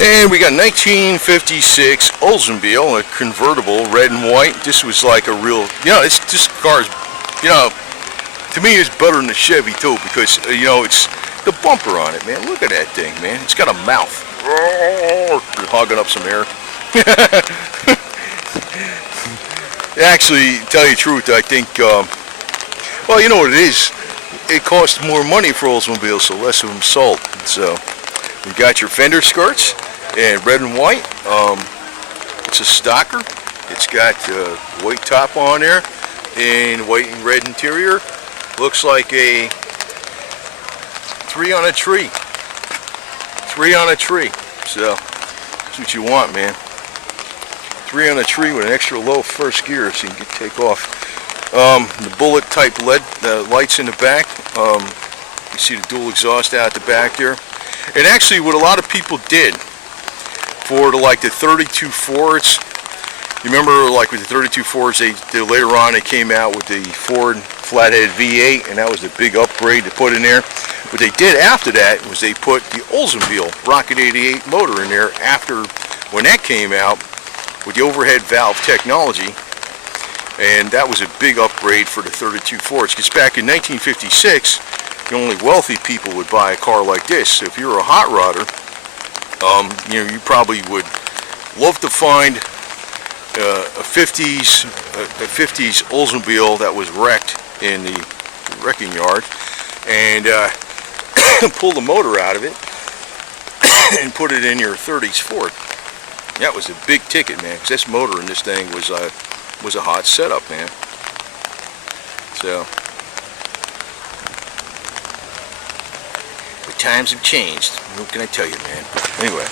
And we got 1956 Oldsmobile, a convertible, red and white. This was like a real, this car is, to me it's better than the Chevy II because, it's the bumper on it, man. Look at that thing, man. It's got a mouth. Hogging up some air. Actually, tell you the truth, I think, well, you know what it is? It costs more money for Oldsmobile, so less of them sold. So, you got your fender skirts, and red and white. It's a stocker. It's got white top on there, and white and red interior. Looks like a 3 on a tree. 3 on a tree. So, that's what you want, man. 3 on a tree with an extra low first gear so you can take off. The bullet type LED lights in the back. You see the dual exhaust out the back there. And actually what a lot of people did for the 32 Fords, you remember like with the 32 Fords, later on they came out with the Ford flathead V8, and that was the big upgrade to put in there. What they did after that was they put the Oldsmobile Rocket 88 motor in there after when that came out with the overhead valve technology, and that was a big upgrade for the 32 Fords, because back in 1956 the only wealthy people would buy a car like this. So if you're a hot rodder, you probably would love to find a 50s Oldsmobile that was wrecked in the wrecking yard, and pull the motor out of it and put it in your 30s Ford. That was a big ticket, man, because this motor in this thing was a hot setup, man. So the times have changed. What can I tell you, man? Anyway.